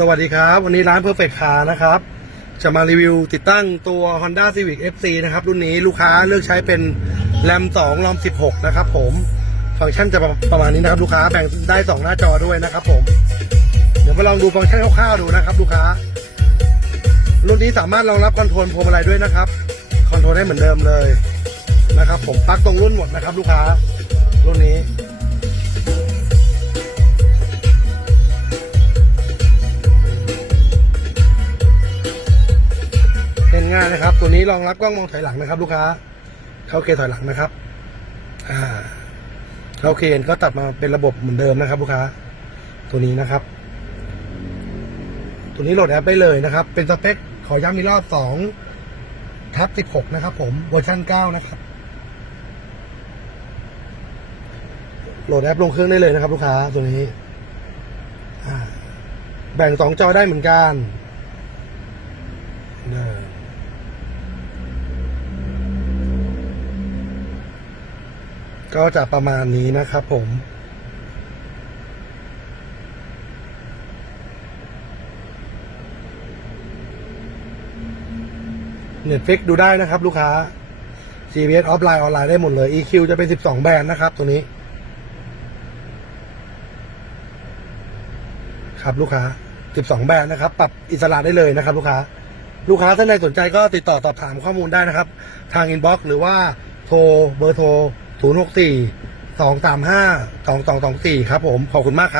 สวัสดีครับ วันนี้ร้าน Perfect Car นะครับ จะมารีวิวติดตั้งตัว Honda Civic FC นะครับ รุ่นนี้ลูกค้าเลือกใช้เป็น RAM 2 ROM 16 นะครับผม ฟังก์ชันจะประมาณนี้นะครับ ลูกค้าแบ่งได้ 2 หน้าจอด้วยนะครับผม เดี๋ยวมาลองดูฟังก์ชันคร่าวๆดูนะครับลูกค้า รุ่นนี้สามารถรองรับคอนโทรลพวงมาลัยด้วยนะครับ คอนโทรลได้เหมือนเดิมเลยนะครับ ผมปลั๊กตรงรุ่นหมดนะครับ ลูกค้า รุ่นนี้ ง่ายนะครับ ตัวนี้รองรับกล้องมองถอยหลังนะครับ ลูกค้า เข้าเคถอยหลังนะครับ อ่า เข้าเคก็ตัดมาเป็นระบบเหมือนเดิมนะครับ ลูกค้า ตัวนี้นะครับ ตัวนี้โหลดแอปได้เลยนะครับ เป็นสเปคขอย้ำอีกรอบสองทับสิบหกนะครับ ผมเวอร์ชันเก้านะครับ โหลดแอปลงเครื่องได้เลยนะครับ ลูกค้าตัวนี้ อ่า แบ่งสองจอได้เหมือนกันเด้อ ก็จะประมาณนี้นะครับผม เน็ตฟิกดูได้นะครับลูกค้า CBS ออฟไลน์ออนไลน์ได้หมดเลย EQ จะเป็น 12 แบรนด์นะครับตัวนี้ ครับลูกค้า 12 แบรนด์นะครับ ปรับอิสระได้เลยนะครับ ลูกค้า ลูกค้าท่านใดสนใจก็ติดต่อสอบถามข้อมูลได้นะครับ ทางอินบ็อกซ์หรือว่าโทรเบอร์โทร 064 235 2224ครับผมขอบคุณมากครับ